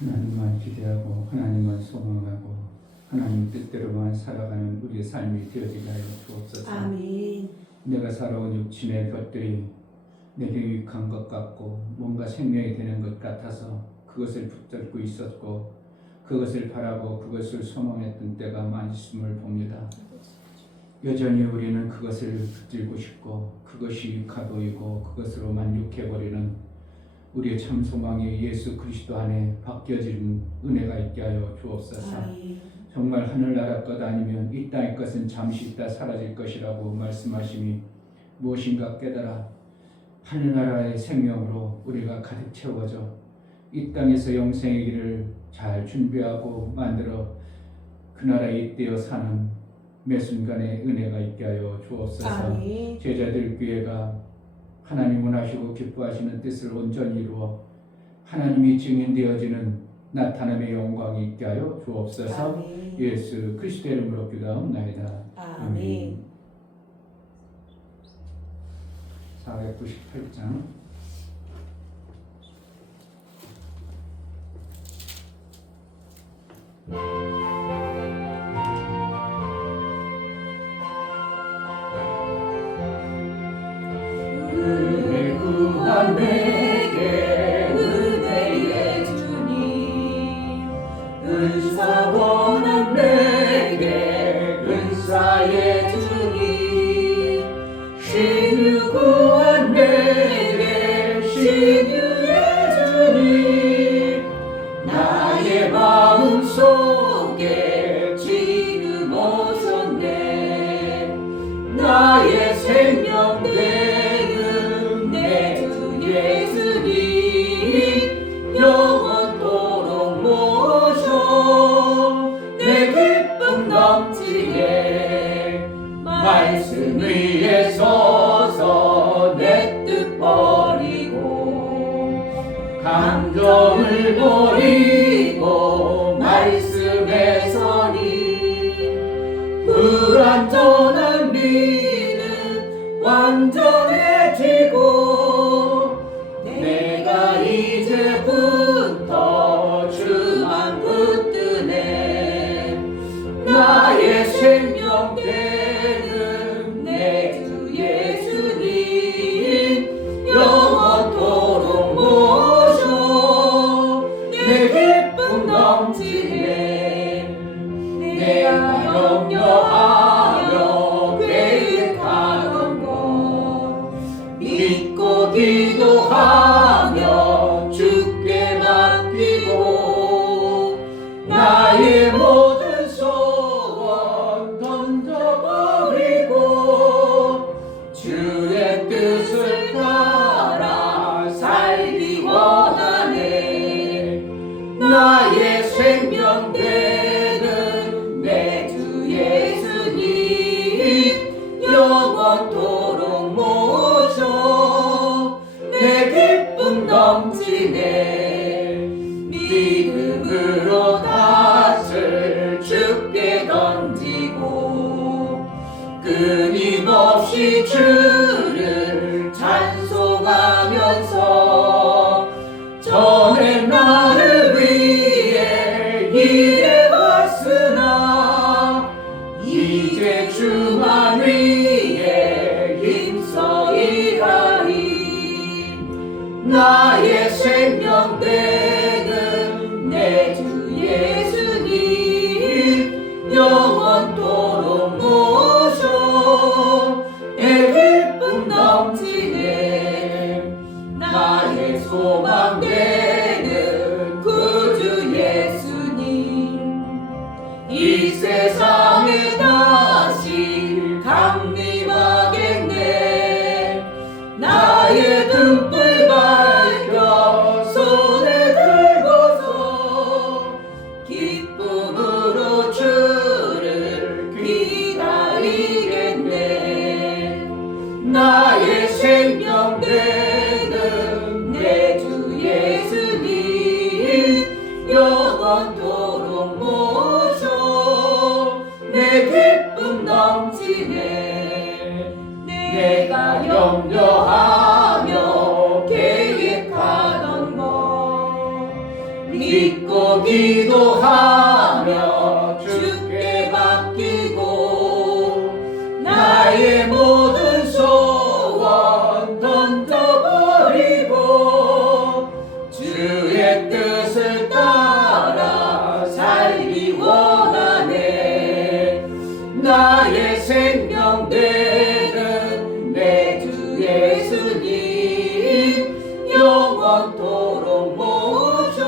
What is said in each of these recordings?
하나님만 기대하고 하나님만 소망하고 하나님 뜻대로만 살아가는 우리의 삶이 되어지게 하여 주옵소서. 아멘. 내가 살아온 육신의 것들이 내게 유익한 것 같고 뭔가 생명이 되는 것 같아서 그것을 붙들고 있었고 그것을 바라고 그것을 소망했던 때가 많이 있음을 봅니다. 여전히 우리는 그것을 붙들고 싶고 그것이 유익해 보이고 그것으로 만족해버리는 우리의 참 소망이 예수 그리스도 안에 바뀌어지는 은혜가 있게 하여 주옵소서. 아멘. 정말 하늘나라 것 아니면 이 땅의 것은 잠시 있다 사라질 것이라고 말씀하심이 무엇인가 깨달아 하늘나라의 생명으로 우리가 가득 채워져 이 땅에서 영생의 길을 잘 준비하고 만들어 그 나라에 잇대어 사는 매 순간의 은혜가 있게 하여 주옵소서. 아멘. 제자들 교회가 하나님 원하시고 기뻐하시는 뜻을 온전히 이루어 하나님이 증인되어지는 나타남의 영광이 있게 하여 주옵소서. 아멘. 예수 그리스도의 이름으로 기도하옵나이다. 아멘. 498장 은혜 구한 내게 은혜의 주님 은사 원한 내게 은사의 주님 신유 구한 내게 신유의 주님 나의 마음속에 지금 오셨네 나의 생명 되는 내 주 예수님 영원토록 모셔 내 기쁨 넘치게 말씀 위에 서서 내 뜻 버리고 감정을 버리고 말씀에 서니 불완전한 믿음 완전해지고 내가 이제부터 주만 붙드네 나의 생명 되는 내 주 예수님 영원토록 모셔 내 기쁨 넘치네 내가 염려하며 계획하던 것 믿고 기도하며 주께 맡기고 나의 모든 소원 던져버리고 주의 뜻을 따라 살기 원하네 나의 생명 되는 내 주 예수님 영원토록 모셔 내 기쁨 넘치네 믿음으로 낯을 주께 던지고 끊임없이 주를 찬송하면서 전에 나를 위해 일해왔으나 이제 주만 위해 힘써 일하리 나의 생명 되는 내 주 예수님 영원토록 모셔 내 기쁨 넘치네 나의 소망 되는 구주 예수님 이 세상에 다시 강림하겠네 나의 등불 밝혀 손에 들고서 기쁨으로 주를 기다리겠네 나의 생명 되는 내 주 예수 믿고 기도하며 주께 맡기고 나의 모든 소원 던져버리고 주의 뜻을 따라 살기 원하네. 나의 생명 되는 내 주 예수님 영원토록 모셔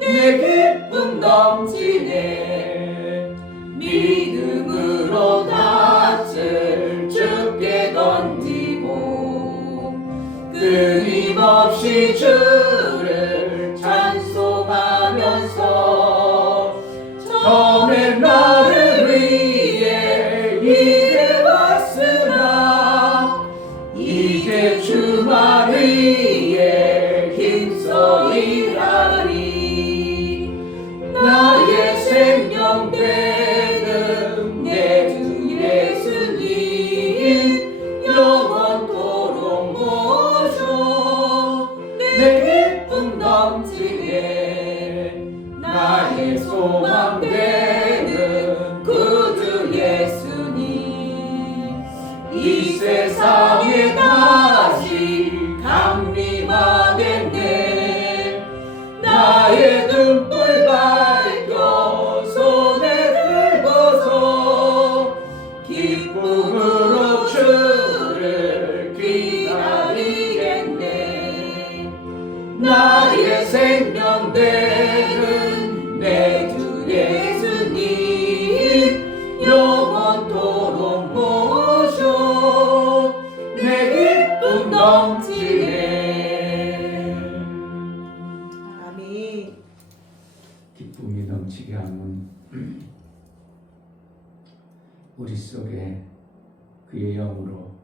내 기쁨 넘치네. 믿음으로 낯을 주께 던지고 끊임없이 주를 찬송하면서 처음에 나를 위해 일해왔으나 이제 주만 위해 힘써 일하리. 나의 생명 되는 내 주 예수님 영원토록 모셔 내 기쁨 넘치네. 나의 소망 되는 구주 예수님 이 세상에 다시 강림하겠네. 나의 등불 밝혀 손에 들고서 기쁨으로 주를 기다리겠네. 나의 생명 되는 내 주 예수님 영원토록 모셔 내 기쁨 넘치네. 아멘. 기쁨이 넘치게 하면 우리 속에 그의 영으로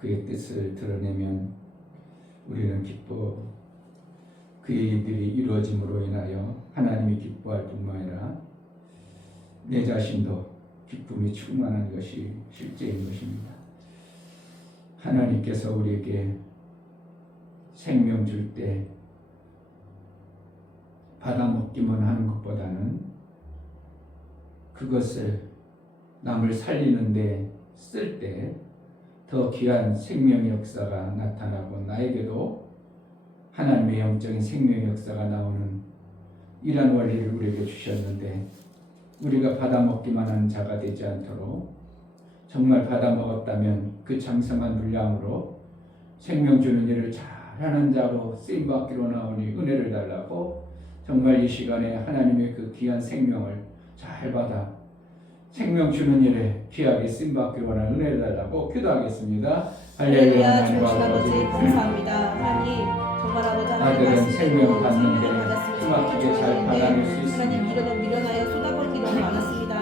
그의 뜻을 드러내면 우리는 기뻐 그의 일들이 이루어짐으로 인하여 하나님이 기뻐할 뿐만 아니라 내 자신도 기쁨이 충만한 것이 실제인 것입니다. 하나님께서 우리에게 생명 줄 때 받아먹기만 하는 것보다는 그것을 남을 살리는데 쓸 때 더 귀한 생명의 역사가 나타나고 나에게도 하나님의 영적인 생명의 역사가 나오는 이런 원리를 우리에게 주셨는데 우리가 받아먹기만 하는 자가 되지 않도록 정말 받아먹었다면 그 장성한 분량으로 생명 주는 일을 잘하는 자로 쓰임받기로 나오니 은혜를 달라고 정말 이 시간에 하나님의 그 귀한 생명을 잘 받아 생명 주는 일에 귀하게 쓰임받기로 원하는 은혜를 달라고 기도하겠습니다. 할렐루야. 주신 아버지 감사합니다. 하나님 정말 아버지 하나님 아들은 말씀대로 생명 받는데 받았습니다. 숨막히게 잘 받아낼 수 하나님 있습니다. 미련하여 쏟아볼 게 너무 많았습니다.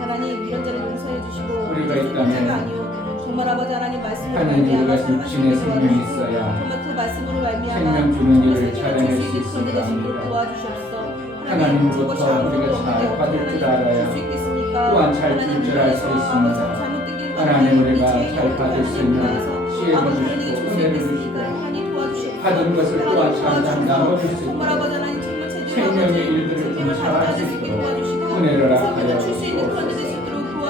하나님 이런 자를 용서해 주시고 우리가 있다면 자가 아니오 정말 아버지 하나님 말씀으로 하나님 우리가 육신의 생명이 있어야 정말 그 말씀으로 말미암아 생명 주는 일을 잘해낼 수 있을 있도록 겁니다. 도와주시옵소서. 하나님으로부터 우리가 잘 받을 줄 알아야 또한 잘 줄 줄 알 수 있습니다. 하나님 우리가 잘 받을 수 있는 지혜를 주시고 은혜를 주시고 받은 것을 또한 잘 나눠줄 수 있도록 생명의 일들을 감사할 수 있도록 은혜를 하여 주시옵소서.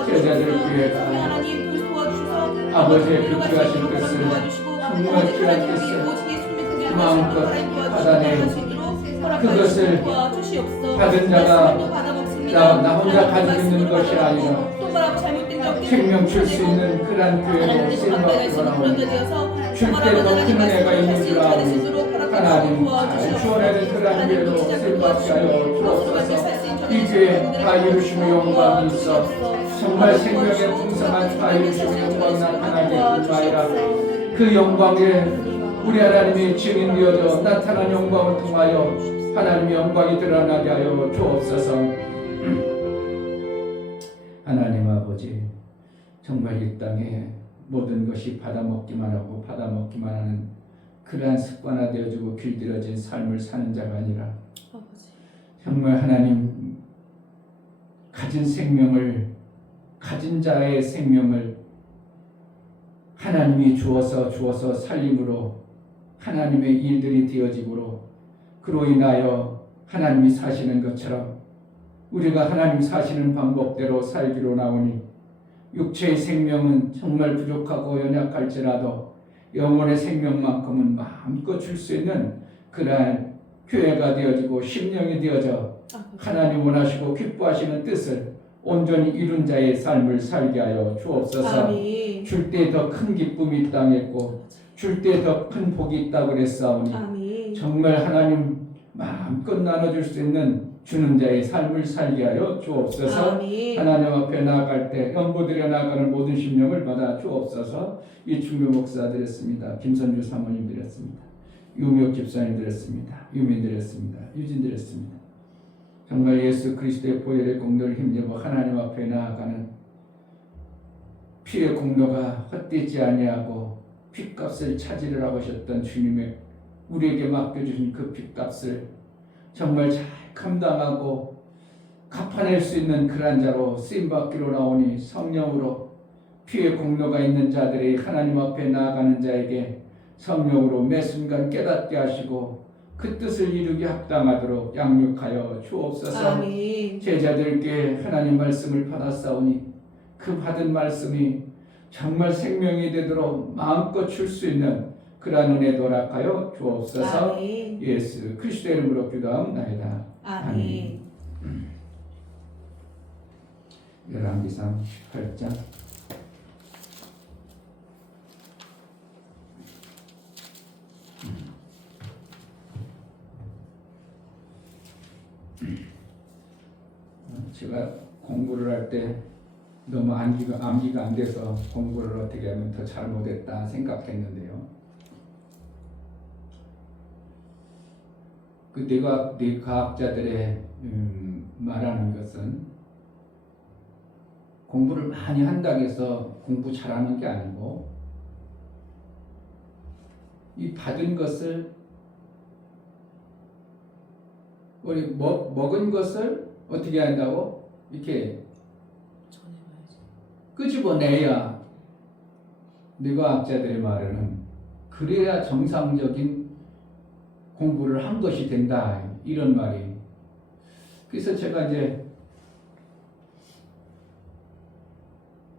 제자들 귀에다 아버지의 그 귀하신 뜻을 정말 귀한 뜻을 마음껏 받아내 그것을 받은 자가 나 혼자 가지고 있는 것이 아니라 생명 줄 수 있는 그런 교회로 쓰임받기로 나오니 줄 때 더 큰 은혜가 있는 줄 아오니 하나님 잘 주어내는 그런 교회로 쓰임받게 하여 주옵소서. 이 교회 다 이루시고 영광이 있어 정말 생명의 풍성한 다 이루시고 영광이 나타나게 하여 그 영광에 우리 하나님이 증인되어져 나타난 영광을 통하여 하나님의 영광이 드러나게 하여 주옵소서. 하나님 아버지 정말 이 땅에 모든 것이 받아먹기만 하고 받아먹기만 하는 그러한 습관화되어지고 길들여진 삶을 사는 자가 아니라 정말 하나님 가진 생명을 가진 자의 생명을 하나님이 주어서 살림으로 하나님의 일들이 되어지므로 그로 인하여 하나님이 사시는 것처럼 우리가 하나님 사시는 방법대로 살기로 나오니 육체의 생명은 정말 부족하고 연약할지라도 영혼의 생명만큼은 마음껏 줄 수 있는 그러한 교회가 되어지고 심령이 되어져 하나님 원하시고 기뻐하시는 뜻을 온전히 이룬 자의 삶을 살게 하여 주옵소서. 아멘. 줄 때 더 큰 기쁨이 이 땅에 있고 줄 때 더 큰 복이 있다고 그랬사오니 아멘. 정말 하나님 마음껏 나눠줄 수 있는 주는 자의 삶을 살게 하여 주옵소서. 아멘. 하나님 앞에 나아갈 때 연보드려 나아가는 모든 심령을 받아 주옵소서. 이충규 목사 드렸습니다. 김선주 사모님 드렸습니다. 유미옥 집사님 드렸습니다. 유민 드렸습니다. 유진 드렸습니다. 정말 예수 그리스도의 보혈의 공로를 힘입어 하나님 앞에 나아가는 피의 공로가 헛되지 아니하고 핏값을 찾으리라고 하셨던 주님의 우리에게 맡겨주신 그 핏값을 정말 잘 감당하고 갚아낼 수 있는 그런 자로 쓰임받기로 나오니 성령으로 피의 공로가 있는 자들이 하나님 앞에 나아가는 자에게 성령으로 매 순간 깨닫게 하시고 그 뜻을 이루기 합당하도록 양육하여 주옵소서. 아멘. 제자들께 하나님 말씀을 받았사오니 그 받은 말씀이 정말 생명이 되도록 마음껏 줄 수 있는 그러한 은혜 도락하여 주옵소서. 아멘. 예수 그리스도의 이름으로 기도하옵나이다. 아멘. 열왕기상 8장 제가 공부를 할 때 너무 암기가 안 돼서 공부를 어떻게 하면 더 잘못했다 생각했는데요. 그 뇌과학자들의 말하는 것은 공부를 많이 한다고 해서 공부 잘하는 게 아니고 이 받은 것을 우리 먹은 것을 어떻게 한다고? 이렇게 끄집어내야 뇌과학자들의 말에는 그래야 정상적인 공부를 한 것이 된다 이런 말이. 그래서 제가 이제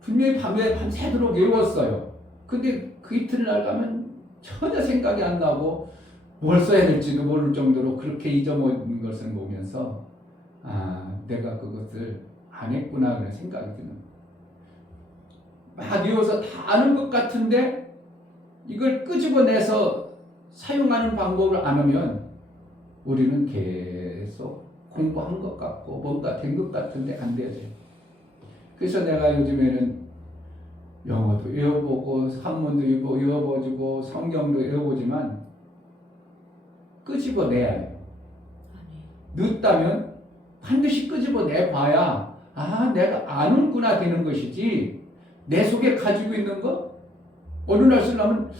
분명히 밤에 밤새도록 외웠어요. 근데 그 이튿날 가면 전혀 생각이 안 나고 뭘 써야 될지도 모를 정도로 그렇게 잊어먹는 것을 보면서 내가 그것을 안 했구나 그런 생각이 드는 거예요. 막 외워서 다 아는 것 같은데 이걸 끄집어내서 사용하는 방법을 안 하면 우리는 계속 공부한 것 같고 뭔가 된 것 같은데 안 돼요. 그래서 내가 요즘에는 영어도 외워보고 한문도 외워보고 성경도 외워보지만 끄집어내야 해요. 늦다면 반드시 끄집어내봐야 내가 아는구나 되는 것이지 내 속에 가지고 있는 거 어느 날 쓰려면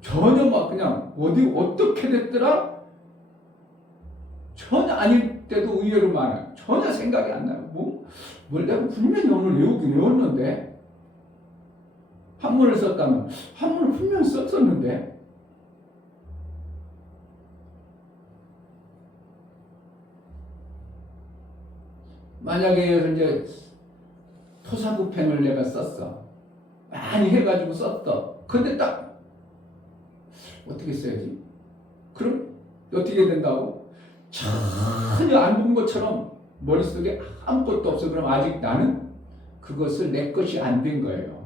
전혀 막 그냥 어떻게 됐더라? 전혀 아닐 때도 의외로 많아요. 전혀 생각이 안 나요. 뭘 내가 분명히 오늘 외우긴 외웠는데 한문을 썼다면 한문을 분명히 썼었는데 만약에 이제 토사구팽을 내가 썼어. 많이 해가지고 썼어. 근데 딱 어떻게 써야지? 그럼 어떻게 된다고? 전혀 안 본 것처럼 머릿속에 아무것도 없어. 그럼 아직 나는 그것을 내 것이 안 된 거예요.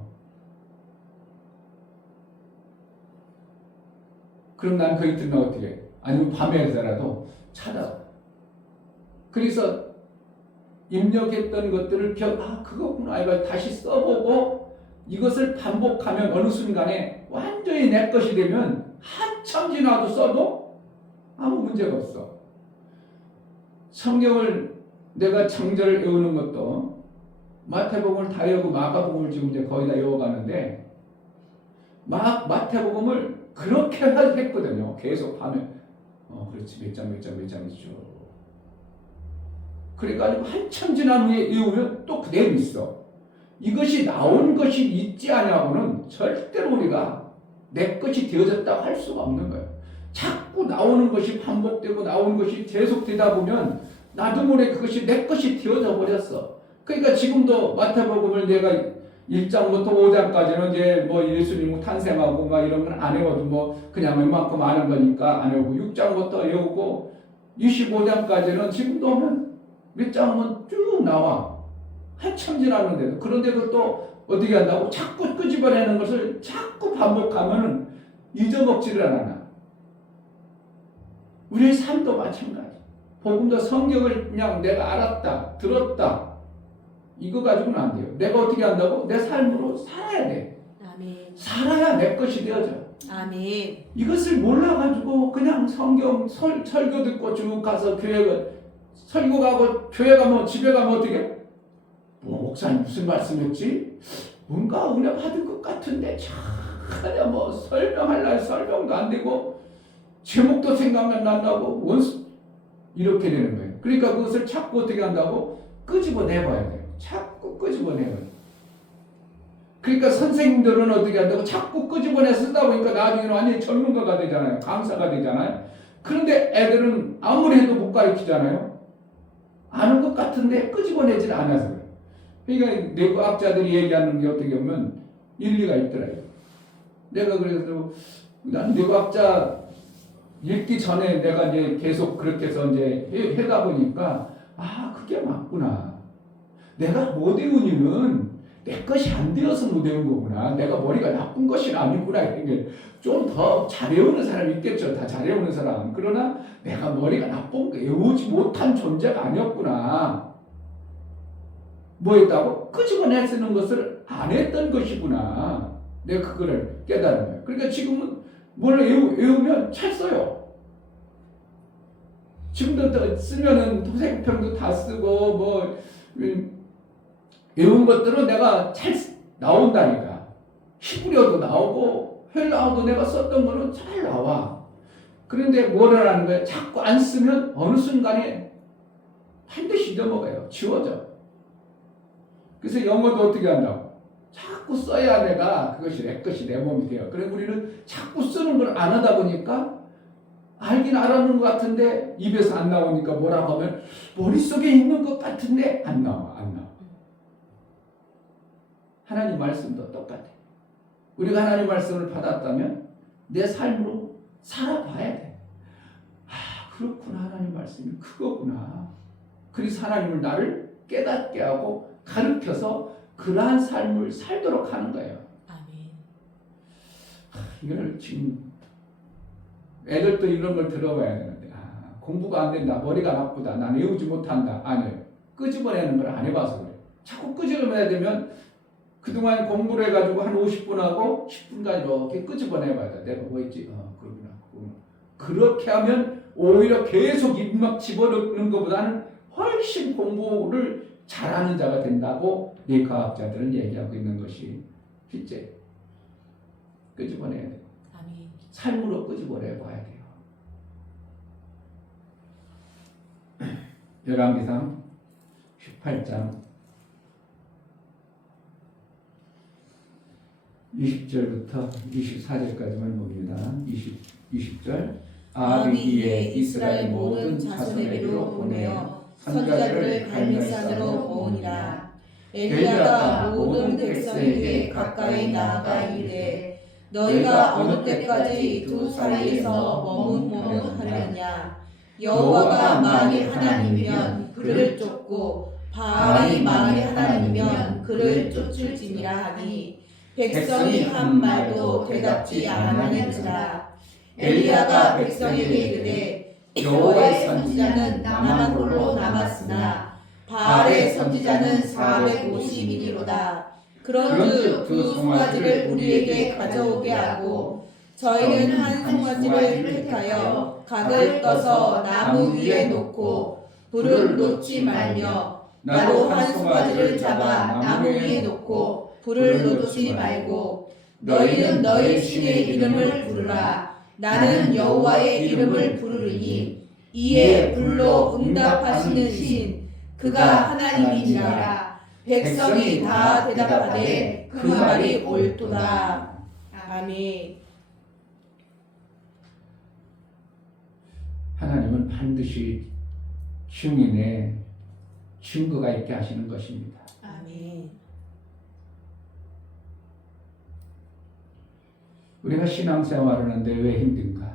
그럼 난 그 이튿날 어떻게 해? 아니면 밤에서라도 찾아. 그래서 입력했던 것들을 그거구나 이걸 다시 써보고 이것을 반복하면 어느 순간에 완전히 내 것이 되면 한참 지나도 써도 아무 문제가 없어. 성경을 내가 창절을 외우는 것도 마태복음을 다 외우고 마가복음을 지금 이제 거의 다 외워가는데 마태복음을 그렇게 했거든요. 계속 하면 그렇지 몇 장이죠. 그래가지고 한참 지난 후에 외우면 또 그대로 있어. 이것이 나온 것이 있지 않냐고는 절대로 우리가 내 것이 되어졌다고 할 수가 없는 거예요. 자꾸 자꾸 나오는 것이 반복되고 나오는 것이 계속되다 보면 나도 모르게 그것이 내 것이 되어져 버렸어. 그러니까 지금도 마태복음을 내가 1장부터 5장까지는 이제 뭐 예수님 탄생하고 막 이런 건 안 외워도 뭐 그냥 웬만큼 아는 거니까 안 외우고 6장부터 외우고 25장까지는 지금도 하면 몇 장은 쭉 나와. 한참 지났는데도. 그런데도 또 어떻게 한다고? 자꾸 끄집어내는 것을 자꾸 반복하면은 잊어먹지를 않아. 우리의 삶도 마찬가지. 복음도 성경을 그냥 내가 알았다, 들었다. 이거 가지고는 안 돼요. 내가 어떻게 한다고? 내 삶으로 살아야 돼. 아멘. 살아야 내 것이 되어져. 아멘. 이것을 몰라가지고 그냥 성경 설교 듣고 쭉 가서 교회 설교 가고 교회 가면 집에 가면 어떻게? 뭐 목사님 무슨 말씀했지? 뭔가 은혜 받은 것 같은데 전혀 뭐 설명할 날 설명도 안 되고 제목도 생각만 안 나고 원수 이렇게 되는 거예요. 그러니까 그것을 자꾸 어떻게 한다고? 끄집어내봐야 돼요. 자꾸 끄집어내봐야 돼요. 그러니까 선생님들은 어떻게 한다고? 자꾸 끄집어내 쓰다 보니까 나중에는 완전히 전문가가 되잖아요. 강사가 되잖아요. 그런데 애들은 아무리 해도 못 가르치잖아요. 아는 것 같은데 끄집어내질 않아서 그래요. 그러니까 뇌과학자들이 얘기하는 게 어떻게 보면 일리가 있더라고요. 내가 그래서 난 뇌과학자 읽기 전에 내가 이제 계속 그렇게 해서 이제 해다 보니까 아, 그게 맞구나. 내가 못 외우니는 내 것이 안 되어서 못 외운 거구나. 내가 머리가 나쁜 것이 아니구나. 이게 좀 더 잘 외우는 사람이 있겠죠. 다 잘 외우는 사람. 그러나 내가 머리가 나쁜 거 외우지 못한 존재가 아니었구나. 뭐 했다고? 끄집어내 쓰는 것을 안 했던 것이구나. 내가 그거를 깨달은 거예요. 그러니까 지금은 뭘 외우면 잘 써요. 지금도 쓰면은 토색평도 다 쓰고 뭐 외운 것들은 내가 잘 나온다니까. 히브리어도 나오고 헬라어도 내가 썼던 거는 잘 나와. 그런데 뭐를 하는 거야? 자꾸 안 쓰면 어느 순간에 반드시 잊어먹어요. 지워져. 그래서 영어도 어떻게 한다고? 자꾸 써야 내가 그것이 내 것이 내 몸이 돼요. 그래 우리는 자꾸 쓰는 걸 안 하다 보니까 알긴 알았는 것 같은데 입에서 안 나오니까 뭐라고 하면 머릿속에 있는 것 같은데 안 나와. 하나님 말씀도 똑같아. 우리가 하나님 말씀을 받았다면 내 삶으로 살아봐야 돼. 아, 그렇구나. 하나님 말씀이 그거구나. 그래서 하나님을 나를 깨닫게 하고 가르쳐서 그러한 삶을 살도록 하는 거예요. 아멘. 이걸 지금 애들도 이런 걸 들어봐야 되는데 공부가 안 된다. 머리가 나쁘다. 난 외우지 못한다. 아니에요. 끄집어내는 걸 안 해봐서 그래. 자꾸 끄집어내야 되면 그동안 공부를 해가지고 한 50분 하고 10분간 이렇게 끄집어내봐야 돼. 내가 뭐 했지? 그러구나. 그렇게 하면 오히려 계속 입막 집어넣는 것보다는 훨씬 공부를 잘하는 자가 된다고 뇌과학자들은 얘기하고 있는 것이 실제 끄집어내야 돼요. 아멘. 삶으로 끄집어내봐야 돼요. 열왕기상 18장 20절부터 24절까지만 봅니다. 20절 아비기에 이스라엘 모든 자손에게로 보내어 선지자들을 갈멜산으로 모으니라. 엘리야가 모든 백성에게 가까이 나아가 이르되 너희가 어느 때까지 두 사이에서 머뭇머뭇하려냐. 여호와가 만일 하나님이면 그를 쫓고 바알이 만일 하나님이면 그를 쫓을지니라 하니 백성이 한 말도 대답지 아니하는지라. 엘리야가 백성에게 이르되 여호와의 선지자는 나만 홀로 남았으나 바알의 선지자는 450이니로다. 그런즉 두 송아지를 우리에게 가져오게 하고 저희는 한 송아지를 택하여 각을 떠서 나무 위에 놓고 불을 놓지 말며 나도 한 송아지를 잡아 나무 위에 놓고 불을 놓지 말고 너희는 너희 신의 이름을 부르라. 나는 여호와의 이름을 부르리니 이에 불로 응답하시는 신 그가 하나님이니라. 백성이 다 대답하되 그 말이 옳도다. 아멘. 하나님은 반드시 증인의 증거가 있게 하시는 것입니다. 아멘. 우리가 신앙생활을 하는데 왜 힘든가?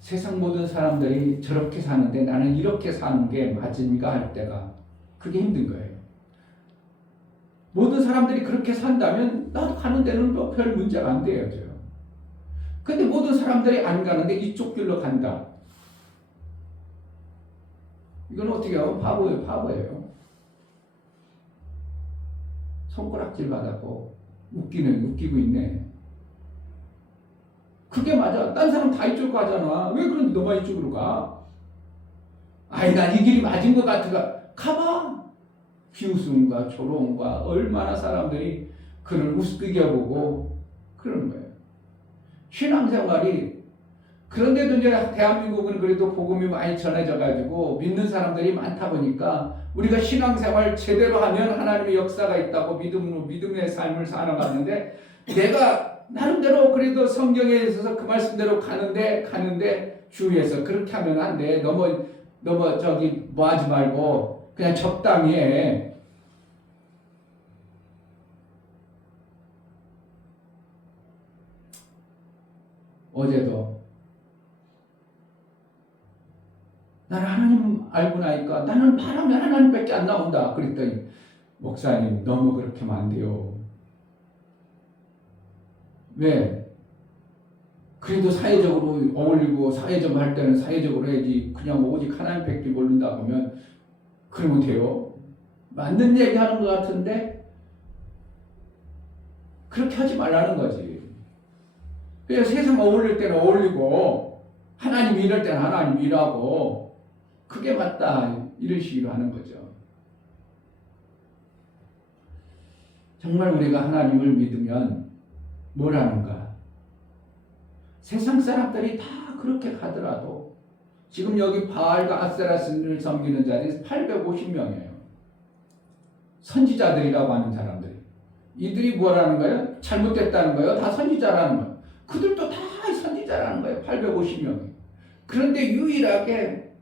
세상 모든 사람들이 저렇게 사는데 나는 이렇게 사는 게 맞은가 할 때가 그게 힘든 거예요. 모든 사람들이 그렇게 산다면 나도 가는 데는 뭐 별 문제가 안 돼요. 근데 모든 사람들이 안 가는데 이쪽 길로 간다. 이건 어떻게 하면 바보예요. 손가락질 받았고 웃기고 있네. 그게 맞아. 딴 사람 다 이쪽으로 가잖아. 왜 그런데 너만 이쪽으로 가? 아이 난 이 길이 맞은 것 같아. 가봐. 비웃음과 조롱과 얼마나 사람들이 그를 우습게 보고 그러는 거예요. 신앙생활이 그런데도 이제 대한민국은 그래도 복음이 많이 전해져 가지고 믿는 사람들이 많다 보니까 우리가 신앙생활 제대로 하면 하나님의 역사가 있다고 믿음의 삶을 살아가는데 내가 나름대로 그래도 성경에 있어서 그 말씀대로 가는데 주위에서 그렇게 하면 안 돼. 너무 저기 뭐 하지 말고 그냥 적당히 해. 어제도 나는 하나님 알고 나니까 나는 바람이 하나님밖에 안 나온다. 그랬더니 목사님 너무 그렇게 하면 안 돼요. 왜? 그래도 사회적으로 어울리고 사회적 할 때는 사회적으로 해야지. 그냥 오직 하나님밖에 모른다 하면 그러면 돼요? 맞는 얘기 하는 것 같은데 그렇게 하지 말라는 거지. 그래서 세상 어울릴 때는 어울리고 하나님 일할 때는 하나님 일하고 그게 맞다 이런 식으로 하는 거죠. 정말 우리가 하나님을 믿으면 뭘 하는가? 세상 사람들이 다 그렇게 가더라도 지금 여기 바알과 아세라신을 섬기는 자들이 850명이에요. 선지자들이라고 하는 사람들이. 이들이 뭐라는 거예요? 잘못됐다는 거예요? 다 선지자라는 거예요. 그들도 다 선지자라는 거예요. 850명이. 그런데 유일하게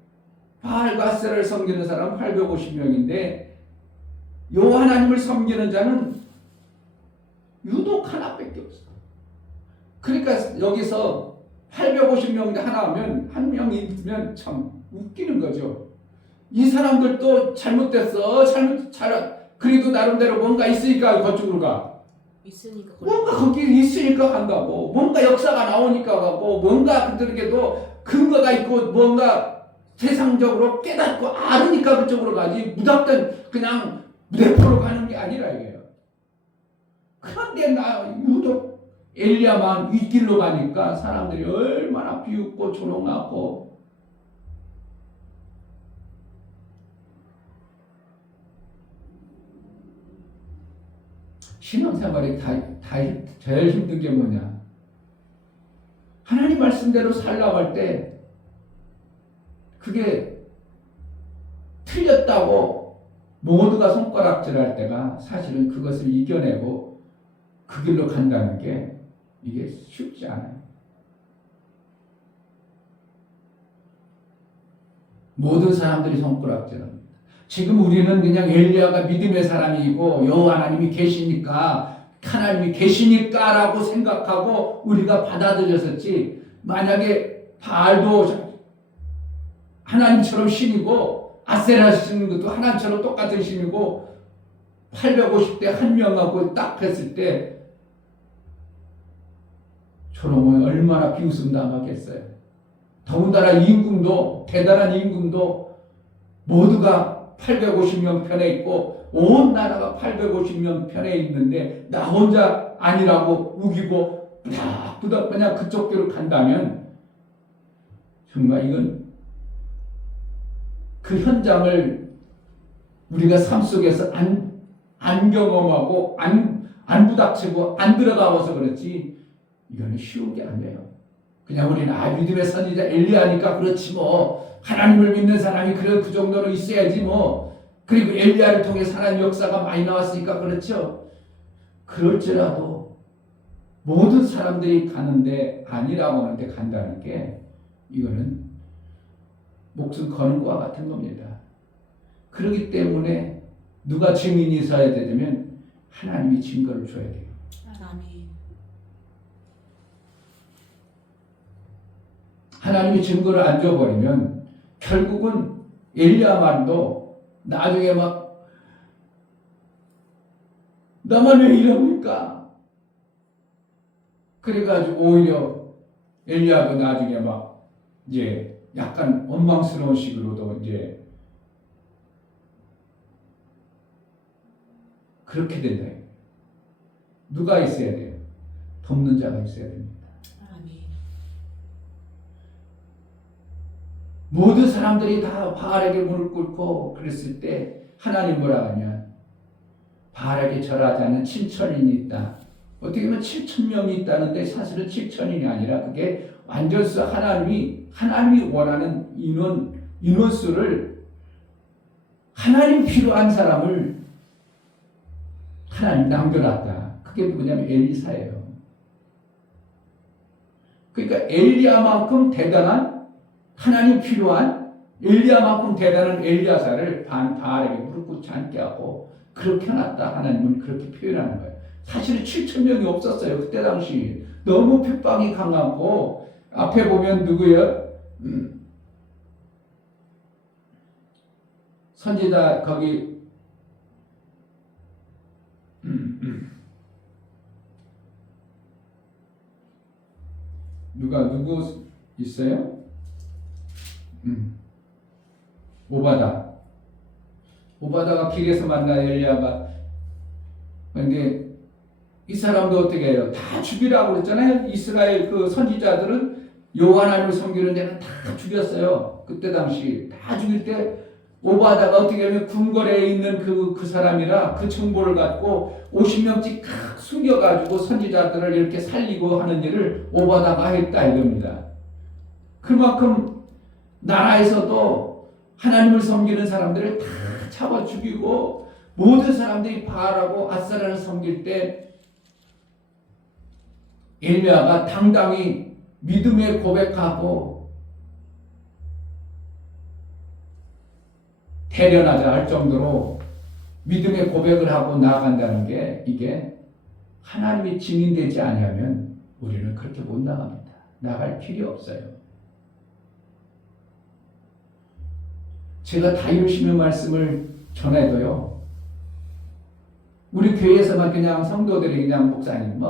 바알과 아세라를 섬기는 사람은 850명인데 요 하나님을 섬기는 자는 유독 하나밖에 없어. 그러니까 여기서 850명인데 하나 하면 한 명이 있으면 참 웃기는 거죠. 이 사람들도 잘못됐어. 그래도 나름대로 뭔가 있으니까 그쪽으로 가. 있으니까 뭔가 거기 있으니까 간다고. 뭔가 역사가 나오니까 가고. 뭔가 그들에게도 근거가 있고 뭔가 세상적으로 깨닫고 알으니까 그쪽으로 가지. 무작정 그냥 무대포로 가는 게 아니라 이게요. 그런데 나 유독 엘리야만 이 길로 가니까 사람들이 얼마나 비웃고 조롱하고. 신앙생활이 제일 힘든 게 뭐냐? 하나님 말씀대로 살라고 할 때 그게 틀렸다고 모두가 손가락질할 때가 사실은 그것을 이겨내고 그 길로 간다는 게 이게 쉽지 않아요. 모든 사람들이 손가락질합니다. 지금 우리는 그냥 엘리야가 믿음의 사람이고 여호와 하나님이 계시니까라고 생각하고 우리가 받아들였었지. 만약에 바알도 하나님처럼 신이고 아세라 신인 것도 하나님처럼 똑같은 신이고 850대 한 명하고 딱 했을 때 저놈은 얼마나 비웃음 당하겠어요. 더군다나 임금도 대단한 임금도 모두가 850명 편에 있고 온 나라가 850명 편에 있는데 나 혼자 아니라고 우기고 부닥부닥 그냥 그쪽 길로 간다면 정말 이건 그 현장을 우리가 삶 속에서 안 경험하고 안 부닥치고 안 들어가서 그렇지 이거는 쉬운 게 아니에요. 그냥 우리는 믿음의 선지자 엘리야니까 그렇지 뭐 하나님을 믿는 사람이 그 정도는 있어야지 뭐 그리고 엘리야를 통해 하나님 역사가 많이 나왔으니까 그렇죠. 그럴지라도 모든 사람들이 가는데 아니라고 하는데 간다는 게 이거는 목숨 거는 것과 같은 겁니다. 그렇기 때문에 누가 증인이 있어야 되냐면 하나님이 증거를 줘야 돼요. 아멘. 하나님이 증거를 안 줘버리면 결국은 엘리야만도 나중에 막 나만 왜 이럽니까? 그래가지고 오히려 엘리야도 나중에 막 이제 약간 원망스러운 식으로도 이제 그렇게 된다. 누가 있어야 돼요? 돕는 자가 있어야 됩니다. 아멘. 모든 사람들이 다 바알에게 무릎 꿇고 그랬을 때 하나님 뭐라 하냐? 바알에게 절하지 않는 7천인이 있다. 어떻게 보면 7,000명이 있다는데 사실은 7천인이 아니라 그게 완전수 하나님이 원하는 인원수를 하나님 필요한 사람을 하나님 남겨놨다. 그게 누구냐면 엘리사예요. 그러니까 엘리야만큼 대단한 하나님 필요한 엘리야만큼 대단한 엘리야사를 바알에게 무릎 꿇지 않게 하고 그렇게 해놨다. 하나님은 그렇게 표현하는 거예요. 사실은 7,000명이 없었어요. 그때 당시 너무 핍박이 강하고 앞에 보면 누구예요? 선지자 거기 누구 있어요? 오바다가 길에서 만나 엘리야가. 근데 이 사람도 어떻게 해요? 다 죽이라고 그랬잖아요. 이스라엘 그 선지자들은 여호와 하나님을 섬기는 데는 다 죽였어요. 그때 당시 다 죽일 때 오바다가 어떻게 하면 궁궐에 있는 그 사람이라 그 정보를 갖고 50명씩 각 숨겨가지고 선지자들을 이렇게 살리고 하는 일을 오바다가 했다 이겁니다. 그만큼 나라에서도 하나님을 섬기는 사람들을 다 잡아 죽이고 모든 사람들이 바알하고 아스라를 섬길 때 엘리야가 당당히 믿음에 고백하고 대련하자 할 정도로 믿음의 고백을 하고 나아간다는 게 이게 하나님이 증인되지 아니하면 우리는 그렇게 못 나갑니다. 나갈 필요 없어요. 제가 다 이루시는 말씀을 전해도요. 우리 교회에서만 그냥 성도들이 그냥 목사님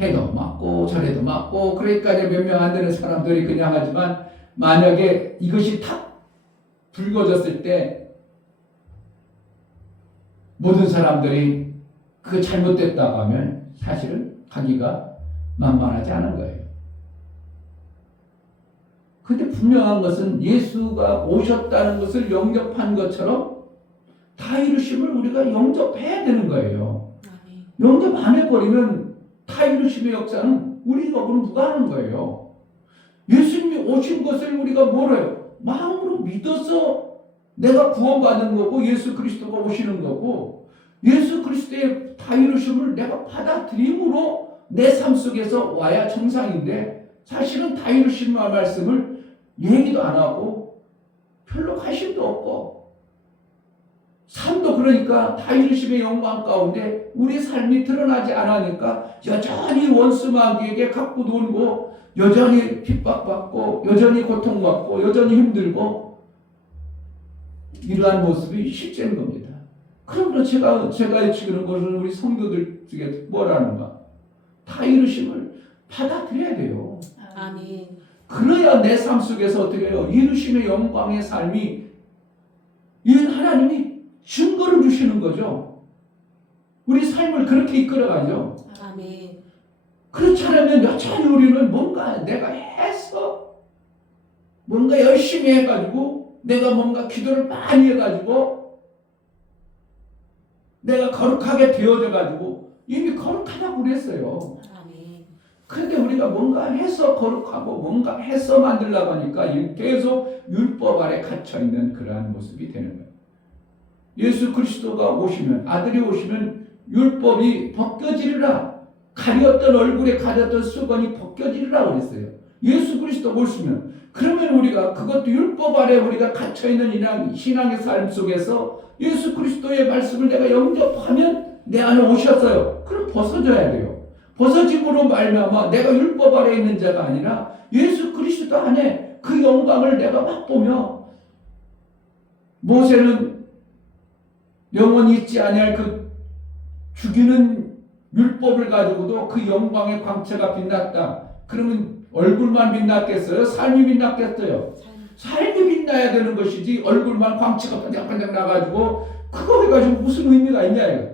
해도 맞고 저래도 맞고 그러니까 몇 명 안 되는 사람들이 그냥 하지만 만약에 이것이 탁 불거졌을 때 모든 사람들이 그 잘못됐다고 하면 사실은 가기가 만만하지 않은 거예요. 근데 분명한 것은 예수가 오셨다는 것을 영접한 것처럼 다 이루심을 우리가 영접해야 되는 거예요. 영접 안 해버리면 다 이루심의 역사는 우리가 그럼 누가 하는 거예요? 예수님이 오신 것을 우리가 뭐래요? 마음으로 믿어서 내가 구원받는 거고 예수 그리스도가 오시는 거고 예수 그리스도의 다 이루심을 내가 받아들임으로 내 삶 속에서 와야 정상인데 사실은 다 이루신 말씀을 얘기도 안 하고 별로 관심도 없고 삶도 그러니까 다 이루심의 영광 가운데 우리 삶이 드러나지 않으니까 여전히 원수 마귀에게 갖고 놀고 여전히 핍박받고 여전히 고통받고 여전히 힘들고 이러한 모습이 실제인 겁니다. 그러므로 제가 지금 것은 우리 성도들 중에 뭐라는가? 다 이루심을 받아들여야 돼요. 아멘. 그래야 내 삶 속에서 어떻게 해요? 이루심의 영광의 삶이 이 하나님이 증거를 주시는 거죠. 우리 삶을 그렇게 이끌어가죠. 아멘. 그렇지 않으면 여전히 우리는 뭔가 내가 해서 뭔가 열심히 해가지고 내가 뭔가 기도를 많이 해가지고 내가 거룩하게 되어져가지고 이미 거룩하다고 그랬어요. 아멘. 그런데 우리가 뭔가 해서 거룩하고 뭔가 해서 만들려고 하니까 계속 율법 아래 갇혀있는 그러한 모습이 되는 거예요. 예수 그리스도가 오시면 아들이 오시면 율법이 벗겨지리라. 가렸던 얼굴에 가렸던 수건이 벗겨지리라고 그랬어요. 예수 그리스도 보시면 그러면 우리가 그것도 율법 아래 우리가 갇혀있는 신앙의 삶 속에서 예수 그리스도의 말씀을 내가 영접하면 내 안에 오셨어요. 그럼 벗어져야 돼요. 벗어짐으로 말미암아 내가 율법 아래 있는 자가 아니라 예수 그리스도 안에 그 영광을 내가 맛보며 모세는 영원히 있지 아니할 그 죽이는 율법을 가지고도 그 영광의 광채가 빛났다. 그러면 얼굴만 빛났겠어요? 삶이 빛났겠어요? 삶이 빛나야 되는 것이지 얼굴만 광채가 반짝반짝 나가지고 그거 해가지고 무슨 의미가 있냐 이거.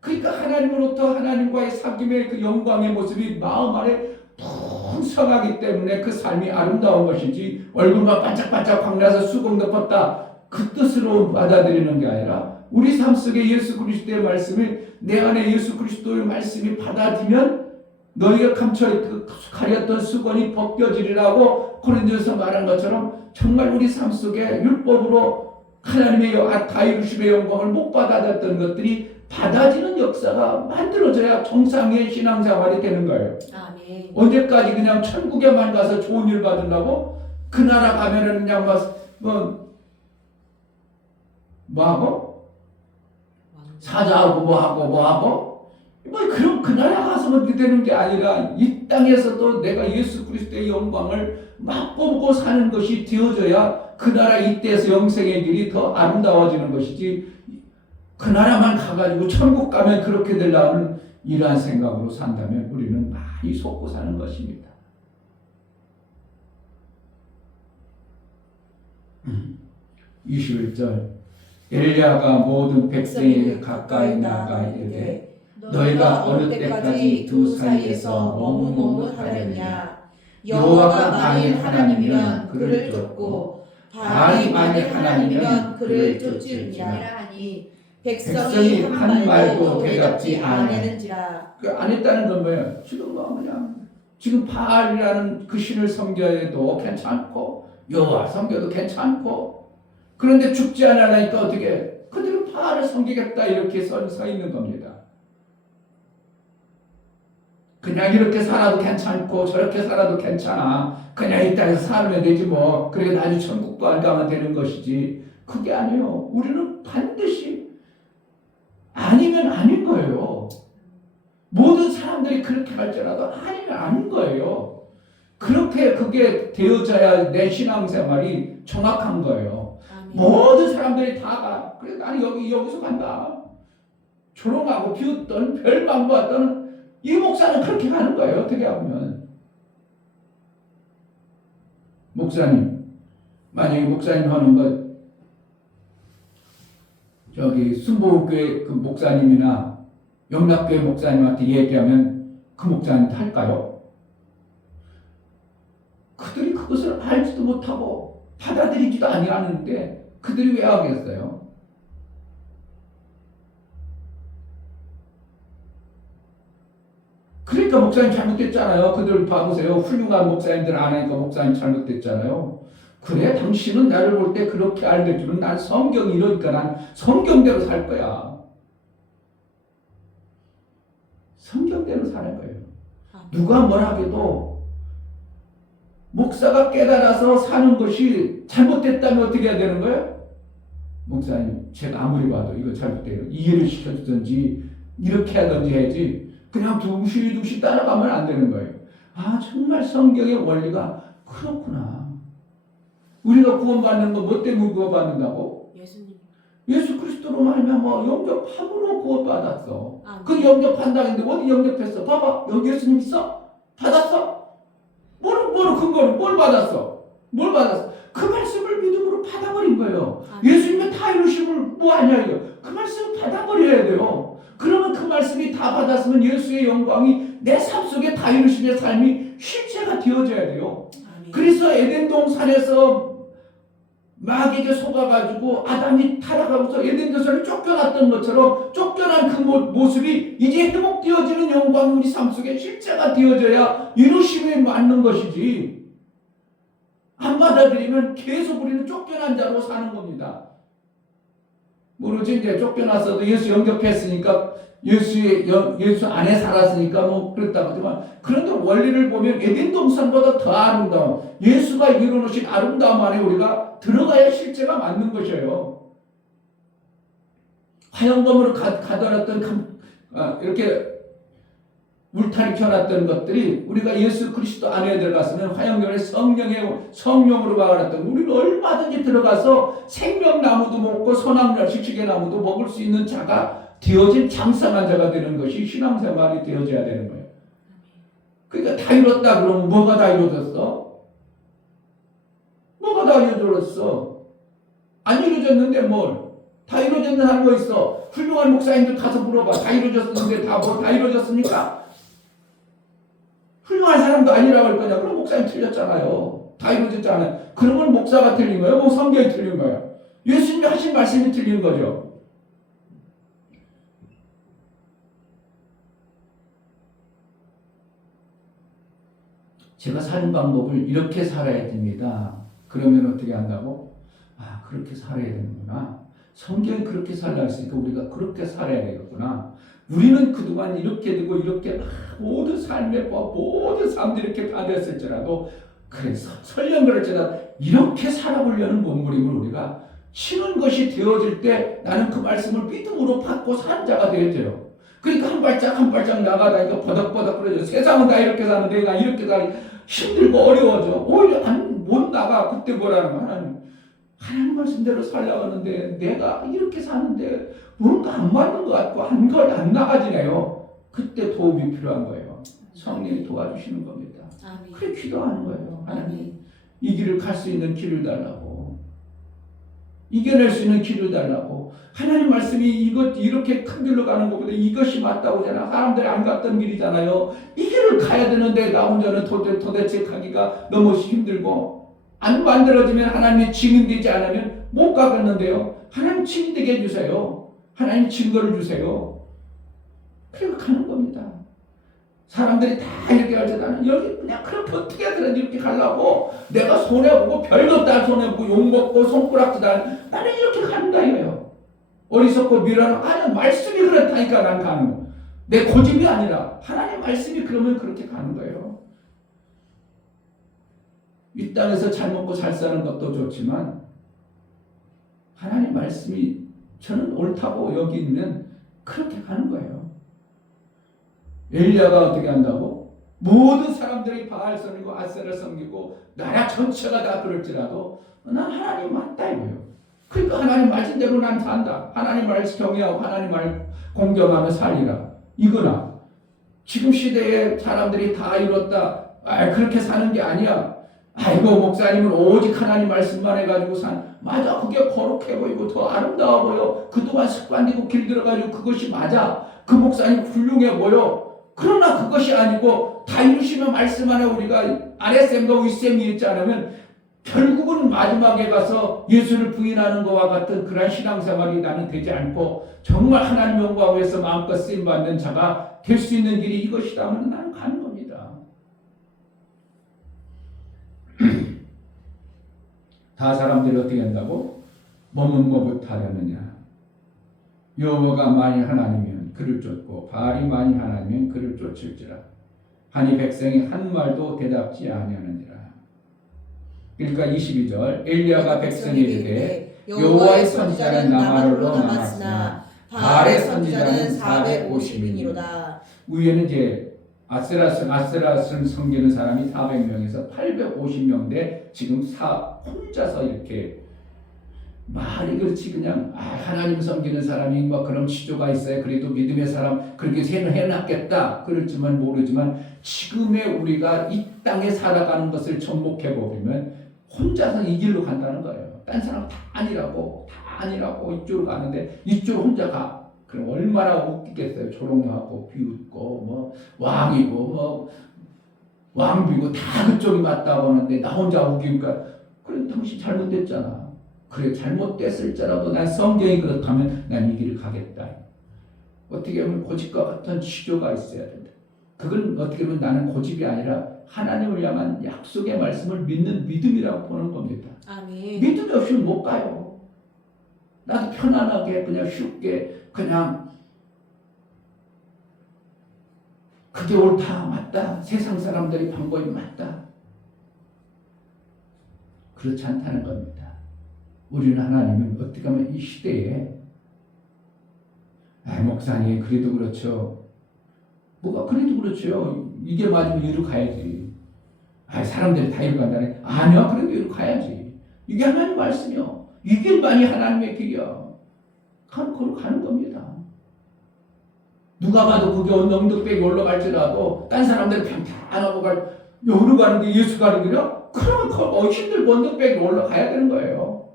그러니까 하나님으로부터 하나님과의 사귐의 그 영광의 모습이 마음 안에 풍성하기 때문에 그 삶이 아름다운 것이지 얼굴만 반짝반짝 광나서 수공 덮었다 그 뜻으로 받아들이는 게 아니라 우리 삶 속에 예수 그리스도의 말씀이 내 안에 예수 그리스도의 말씀이 받아지면 너희가 가렸던 수건이 벗겨지리라고 고린도에서 말한 것처럼 정말 우리 삶 속에 율법으로 하나님의 다 이루심의 영광을 못 받아들였던 것들이 받아지는 역사가 만들어져야 정상의 신앙생활이 되는 거예요. 아멘. 언제까지 그냥 천국에만 가서 좋은 일 받으려고 그 나라 가면은 그냥 뭐하고 사자하고 뭐하고 그럼 그 나라 가서만 되는 게 아니라 이 땅에서도 내가 예수 그리스도의 영광을 맛보고 사는 것이 되어져야 그 나라 이때에서 영생의 길이 더 아름다워지는 것이지 그 나라만 가가지고 천국 가면 그렇게 되려는 이러한 생각으로 산다면 우리는 많이 속고 사는 것입니다. 21절 엘리야가 모든 백성에게 가까이 나가 이르되 너희가 어느 때까지 두 사이에서 머뭇머뭇하려냐 여호와가 만일 하나님이면 그를 쫓고 바알이 만일 하나님이면 그를 쫓으리라 하니 백성이 한 말도 대답지 않았는지라. 안 했다는 건 뭐예요? 지금 바알이라는 그 신을 섬겨도 괜찮고 여호와 섬겨도 괜찮고 그런데 죽지 않으려니까 어떻게 그들은 바알을 섬기겠다 이렇게 서 있는 겁니다. 그냥 이렇게 살아도 괜찮고 저렇게 살아도 괜찮아. 그냥 이 땅에서 살면 되지 뭐. 그래 나중에 천국도 안 가면 되는 것이지. 그게 아니에요. 우리는 반드시 아니면 아닌 거예요. 모든 사람들이 그렇게 할지라도 아니면 아닌 거예요. 그렇게 그게 되어져야 내 신앙생활이 정확한 거예요. 아멘. 모든 사람들이 다 가. 그래 나는 여기서 간다. 조롱하고 비웃던 별망보았던 이 목사는 그렇게 하는 거예요. 어떻게 하면 목사님 만약에 목사님 하는 거 저기 순복음교회 그 목사님이나 영락교회 목사님한테 얘기하면 그 목사님도 할까요? 그들이 그것을 알지도 못하고 받아들이지도 아니하는데 그들이 왜 하겠어요? 그러니까 목사님 잘못됐잖아요. 그들 봐보세요. 훌륭한 목사님들 안 하니까 목사님 잘못됐잖아요. 그래 당신은 나를 볼 때 그렇게 알될 줄은 난 성경이 이러니까 난 성경대로 살 거야. 성경대로 사는 거예요. 누가 뭐라 해도 목사가 깨달아서 사는 것이 잘못됐다면 어떻게 해야 되는 거예요? 목사님 제가 아무리 봐도 이거 잘못돼요. 이해를 시켜주든지 이렇게 하든지 해야지 그냥 둥실둥실 따라가면 안 되는 거예요. 아 정말 성경의 원리가 그렇구나. 우리가 구원받는 거 뭐 때문에 구원받는다고? 예수 그리스도로 말미암아 영접함으로 구원받았어. 그 영접한다는데 어디 영접했어? 봐봐 여기 예수님 있어? 받았어? 뭐로 근거로 뭘 받았어? 뭘 받았어? 그 말씀을 믿음으로 받아버린 거예요. 예수님의 다 이루심을 뭐 하냐 이거. 그 말씀을 받아버려야 돼요. 그러면 그 말씀이 다 받았으면 예수의 영광이 내 삶 속에 다 이루심의 삶이 실체가 되어져야 돼요. 그래서 에덴 동산에서 마귀에게 속아가지고 아담이 타락하면서 에덴 동산을 쫓겨났던 것처럼 쫓겨난 그 모습이 이제 회복되어지는 영광이 우리 삶 속에 실체가 되어져야 이루심에 맞는 것이지. 안 받아들이면 계속 우리는 쫓겨난 자로 사는 겁니다. 모르지 이제 쫓겨났어도 예수 영접했으니까 예수 안에 살았으니까 뭐 그랬다고 하지만 그런데 원리를 보면 에덴 동산보다 더 아름다운 예수가 이루어놓으신 아름다움 안에 우리가 들어가야 실제가 맞는 것이에요. 화영검으로 가둬놨던 이렇게 울타리 켜놨던 것들이 우리가 예수 그리스도 안에 들어갔으면 화영경에 성령으로 막아놨던 우리는 얼마든지 들어가서 생명나무도 먹고 선악식식의 나무도 먹을 수 있는 자가 되어진 장성한 자가 되는 것이 신앙생활이 되어져야 되는 거예요. 그러니까 다 이뤘다 그러면 뭐가 다 이루어졌어? 뭐가 다 이루어졌어? 안 이루어졌는데 뭘? 다 이루어졌는 하는 거 있어. 훌륭한 목사님들 가서 물어봐. 다 이루어졌는데 다 이루어졌습니까? 훌륭한 사람도 아니라고 할 거냐? 그럼 목사님 틀렸잖아요. 다 이루어졌잖아요. 그러면 목사가 틀린 거예요? 뭐 성경이 틀린 거예요? 예수님이 하신 말씀이 틀린 거죠. 제가 사는 방법을 이렇게 살아야 됩니다. 그러면 어떻게 한다고? 아, 그렇게 살아야 되는구나. 성경이 그렇게 살라 했으니까 우리가 그렇게 살아야 되겠구나. 우리는 그동안 이렇게 되고 이렇게 모든 삶의 법, 모든 사람들이 이렇게 다 됐을지라도 그래서 설령 그럴지라도 이렇게 살아보려는 몸부림을 우리가 치는 것이 되어질 때 나는 그 말씀을 믿음으로 받고 산 자가 되어져요. 그러니까 한 발짝 나가다니까 버덕버덕 그러죠. 세상은 다 이렇게 사는데 나 이렇게 살기 힘들고 어려워져. 오히려 못 나가. 그때 뭐라는 거야? 하나님 말씀대로 살려가는데 내가 이렇게 사는데 뭔가 안 맞는 것 같고 안 나가지네요. 그때 도움이 필요한 거예요. 성령이 도와주시는 겁니다. 아멘. 그래 기도하는 거예요. 하나님 이 길을 갈 수 있는 길을 달라고, 이겨낼 수 있는 길을 달라고. 하나님 말씀이 이렇게 큰 길로 가는 것보다 이것이 맞다고 하잖아. 사람들이 안 갔던 길이잖아요. 이 길을 가야 되는데 나 혼자는 도대체 가기가 너무 힘들고 안 만들어지면 하나님이 증인되지 않으면 못 가겠는데요. 하나님 증인되게 해주세요. 하나님 증거를 주세요. 그리고 가는 겁니다. 사람들이 다 이렇게 할 때 나는 여기 그냥 그렇게 어떻게 하더라도 이렇게 가려고 내가 손해보고 별것 다 손해보고 욕먹고 손가락질 나는 이렇게 간다 이거예요. 어리석고 미련한 아니 말씀이 그렇다니까 난 가는 거. 내 고집이 아니라 하나님 말씀이 그러면 그렇게 가는 거예요. 이 땅에서 잘 먹고 잘 사는 것도 좋지만 하나님 말씀이 저는 옳다고 여기면 그렇게 가는 거예요. 엘리야가 어떻게 한다고? 모든 사람들이 바알 섬기고 아세라를 섬기고 나라 전체가 다 그럴지라도 난 하나님 맞다 이거예요. 그러니까 하나님 말씀대로 난 산다. 하나님 말씀 경외하고 하나님 말 공경하며 살리라. 이거나 지금 시대에 사람들이 다 이뤘다. 그렇게 사는 게 아니야. 아이고 목사님은 오직 하나님 말씀만 해가지고 맞아. 그게 거룩해 보이고 더 아름다워 보여. 그동안 습관되고 길들어가지고 그것이 맞아. 그 목사님 훌륭해 보여. 그러나 그것이 아니고 다 이루시는 말씀 안에 우리가 아랫셈과 윗셈이 있지 않으면 결국은 마지막에 가서 예수를 부인하는 것과 같은 그러한 신앙생활이 나는 되지 않고 정말 하나님 영광을 위해서 마음껏 쓰임받는 자가 될 수 있는 길이 이것이라면 나는 가는 겁니다. 다 사람들이 어떻게 한다고? 몸은 뭐부터하려느냐. 여호와가 만일 하나님이면 그를 쫓고 바알이 만일 하나님이면 그를 쫓을지라. 하니 백성이 한 말도 대답지 아니하느니라. 그러니까 22절 엘리야가 백성에게 이르되 여호와의 선지자는 나만홀로 남았으나 바알의 선지자는 450인이로다. 위에는 이제 아세라를 섬기는 사람이 400명에서 850명대 지금 혼자서 이렇게 말이 그렇지 그냥 하나님 섬기는 사람이 뭐 그런 지조가 있어요. 그래도 믿음의 사람 그렇게 해놨겠다 그럴지만 모르지만 지금의 우리가 이 땅에 살아가는 것을 접목해 보면 혼자서 이 길로 간다는 거예요. 딴 사람 다 아니라고 이쪽으로 가는데 이쪽으로 혼자 가. 그럼 얼마나 웃기겠어요. 조롱하고 비웃고 뭐 왕이고 뭐 왕비고 다 그쪽이 맞다고 하는데 나 혼자 우기니까 그래 당신 잘못됐잖아. 그래 잘못됐을지라도 난 성경이 그렇다면 난 이 길을 가겠다. 어떻게 보면 고집과 같은 지조가 있어야 된다. 그건 어떻게 보면 나는 고집이 아니라 하나님을 향한 약속의 말씀을 믿는 믿음이라고 보는 겁니다. 아멘. 믿음이 없이는 못 가요. 나도 편안하게 그냥 쉽게 그냥 그게 옳다, 맞다. 세상 사람들이 방법이 맞다. 그렇지 않다는 겁니다. 우리는 하나님은 어떻게 하면 이 시대에 목사님 그래도 그렇죠. 뭐가 그래도 그렇죠. 이게 맞으면 이리로 가야지. 사람들이 다 이리로 간다네. 아니요. 그래도 이리로 가야지. 이게 하나님 말씀이요. 이 길만이 하나님의 길이야. 그걸로 가는 겁니다. 누가 봐도 그게 언덕배기 올라갈지라도 딴 사람들이 평탄하고 여기로 가는 게 예수 가는 길이야? 그러면 힘들고 언덕배기 올라가야 되는 거예요.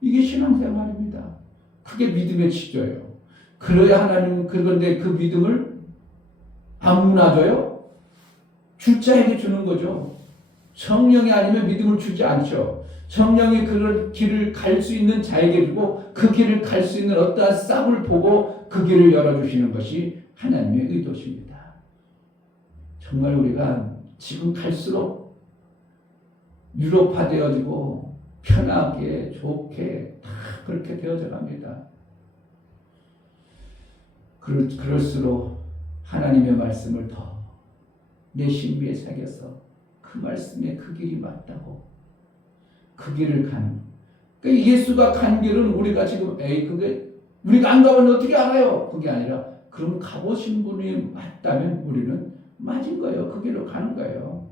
이게 신앙생활입니다. 그게 믿음의 지조예요. 그래야 하나님은 그런데 그 믿음을 아무나 줘요? 줄 자에게 주는 거죠. 성령이 아니면 믿음을 주지 않죠. 성령이 그런 길을 갈 수 있는 자에게 주고 그 길을 갈 수 있는 어떠한 싹을 보고 그 길을 열어주시는 것이 하나님의 의도십니다. 정말 우리가 지금 갈수록 유럽화되어지고 편하게 좋게 다 그렇게 되어져 갑니다. 그럴수록 하나님의 말씀을 더 내 신비에 새겨서 그 말씀에 그 길이 맞다고 그 길을 가는. 그러니까 예수가 간 길은 우리가 지금 그게 우리가 안 가면 어떻게 알아요? 그게 아니라 그럼 가보신 분이 맞다면 우리는 맞은 거예요. 그 길로 가는 거예요.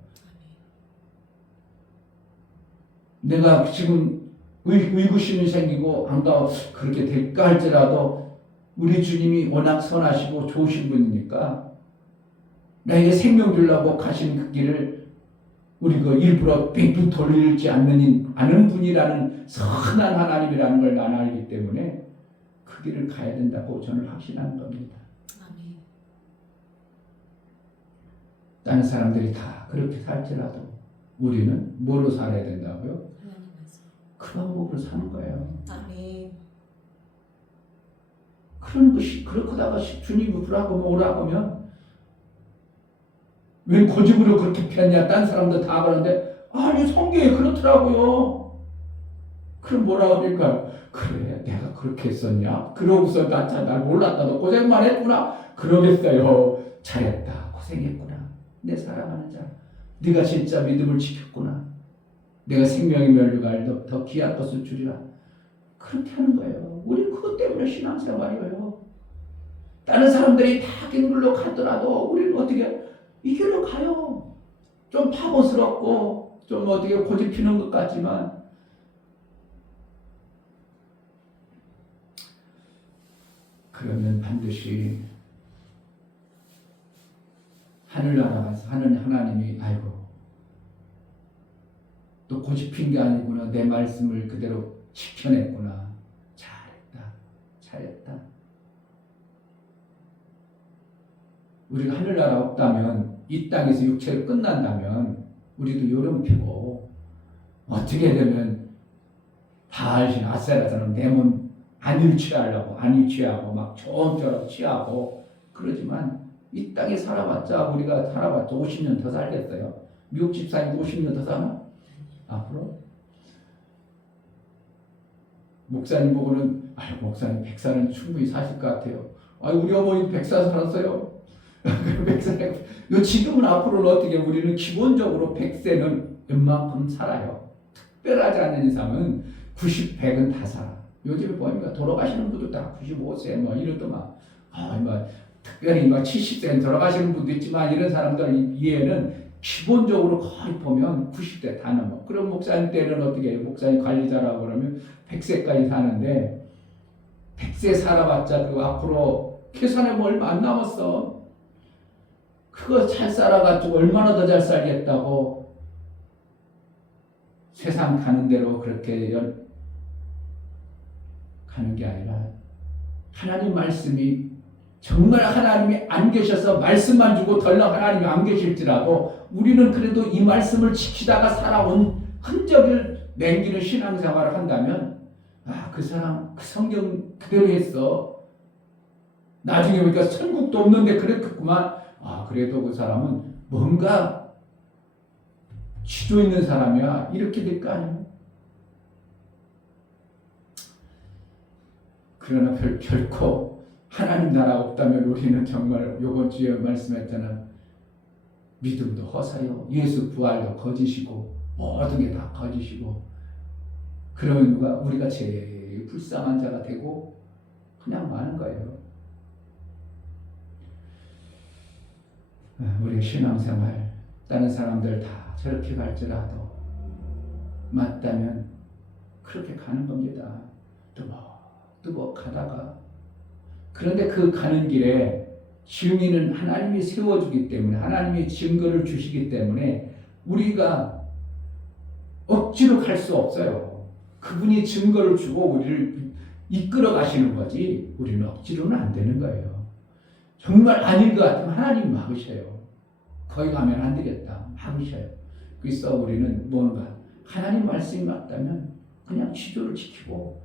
내가 지금 의구심이 생기고 안 가 그렇게 될까 할지라도 우리 주님이 워낙 선하시고 좋으신 분이니까 나에게 생명 주려고 가신 그 길을 우리 일부러 빙빙 돌리지 않는 분이라는 선한 하나님이라는 걸 나는 알기 때문에 그 길을 가야 된다고 저는 확신하는 겁니다. 아멘. 다른 사람들이 다 그렇게 살지라도 우리는 뭐로 살아야 된다고요? 하나님 말씀. 그 방법으로 사는 거예요. 아멘. 그런 것이 그렇다가 주님이 오라고 오라고면 왜 고집으로 그렇게 폈냐? 딴 사람들 다 그러는데 아니 성경에 그렇더라고요. 그럼 뭐라고 그러니까 그래 내가 그렇게 했었냐? 그러고서 날 몰랐다. 너 고생만 했구나. 그러겠어요. 잘했다. 고생했구나. 내 사랑하는 자. 네가 진짜 믿음을 지켰구나. 내가 생명의 면류관을 더 귀한 것을 주리라. 그렇게 하는 거예요. 우리는 그것 때문에 신앙생활이에요. 다른 사람들이 다 길로 가더라도 우리는 어떻게 이 길로 가요. 좀 파고스럽고 좀 어떻게 고집 피는 것 같지만 그러면 반드시 하늘나라 가서 하는 하나님이 아이고 또 고집 핀 게 아니구나. 내 말씀을 그대로 지켜냈구나. 잘했다. 우리가 하늘나라 없다면 이 땅에서 육체로 끝난다면 우리도 요령 피고 어떻게 되면 바알신 아세라처럼 내 몸 안 일취하려고 안 일취하고 막 처음처럼 취하고 그러지만 이 땅에 살아봤자 우리가 살아봤자 50년 더 살겠어요. 미국 집사님도 50년 더 사나? 앞으로? 목사님 보고는 목사님 100살은 충분히 사실 것 같아요. 우리 어머니 100살 살았어요. 100살. 지금은 앞으로는 어떻게 우리는 기본적으로 100세는 웬만큼 살아요. 특별하지 않는 이상은 90, 100은 다 살아. 요즘에 보니까 돌아가시는 분도 다 95세 이러더만. 특별히 70세는 돌아가시는 분도 있지만 이런 사람들 이해는 기본적으로 거의 보면 90대 다 넘어. 그럼 목사님 때는 어떻게 해요? 목사님 관리자라고 그러면 100세까지 사는데 100세 살아봤자 그 앞으로 계산해보면 얼마 안 남았어. 그거 잘 살아가지고 얼마나 더 잘 살겠다고 세상 가는 대로 그렇게 가는 게 아니라 하나님 말씀이 정말 하나님이 안 계셔서 말씀만 주고 덜렁 하나님이 안 계실지라도 우리는 그래도 이 말씀을 지키다가 살아온 흔적을 남기는 신앙생활을 한다면 그 사람 그 성경 그대로 했어. 나중에 보니까 천국도 없는데 그랬겠구만. 그래도 그 사람은 뭔가 지도 있는 사람이야. 이렇게 될 거 아니야. 그러나 결코 하나님 나라 없다면 우리는 정말 요번 주에 말씀했잖아. 믿음도 허사요. 예수 부활도 거짓이고 모든 게 다 거짓이고 그러면 우리가 제일 불쌍한 자가 되고 그냥 마는 거예요. 우리의 신앙생활 다른 사람들 다 저렇게 갈지라도 맞다면 그렇게 가는 겁니다. 뚜벅 가다가 그런데 그 가는 길에 증인은 하나님이 세워주기 때문에 하나님이 증거를 주시기 때문에 우리가 억지로 갈 수 없어요. 그분이 증거를 주고 우리를 이끌어 가시는 거지 우리는 억지로는 안 되는 거예요. 정말 아닌 것 같으면 하나님 막으셔요. 거기 가면 안 되겠다. 막으셔요. 그래서 우리는 뭔가 하나님 말씀이 맞다면 그냥 지도를 지키고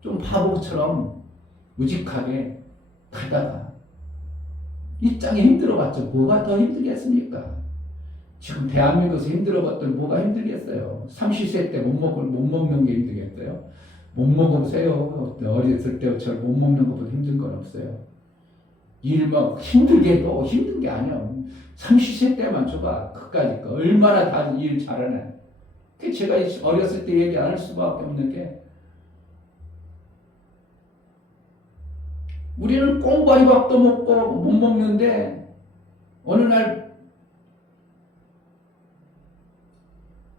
좀 바보처럼 우직하게 가다가 이 땅에 힘들어봤자 뭐가 더 힘들겠습니까? 지금 대한민국에서 힘들어봤더니 뭐가 힘들겠어요? 삼시세 때 못 먹는 게 힘들겠어요? 못 먹으세요. 어렸을 때처럼 못 먹는 것보다 힘든 건 없어요. 일 막 힘들게 해도 힘든 게 아니야. 삼시세 때만 줘봐. 그까짓 거. 얼마나 다 일 잘하네. 제가 어렸을 때 얘기 안 할 수밖에 없는 게 우리는 꽁바리밥도 먹고 못 먹는데 어느 날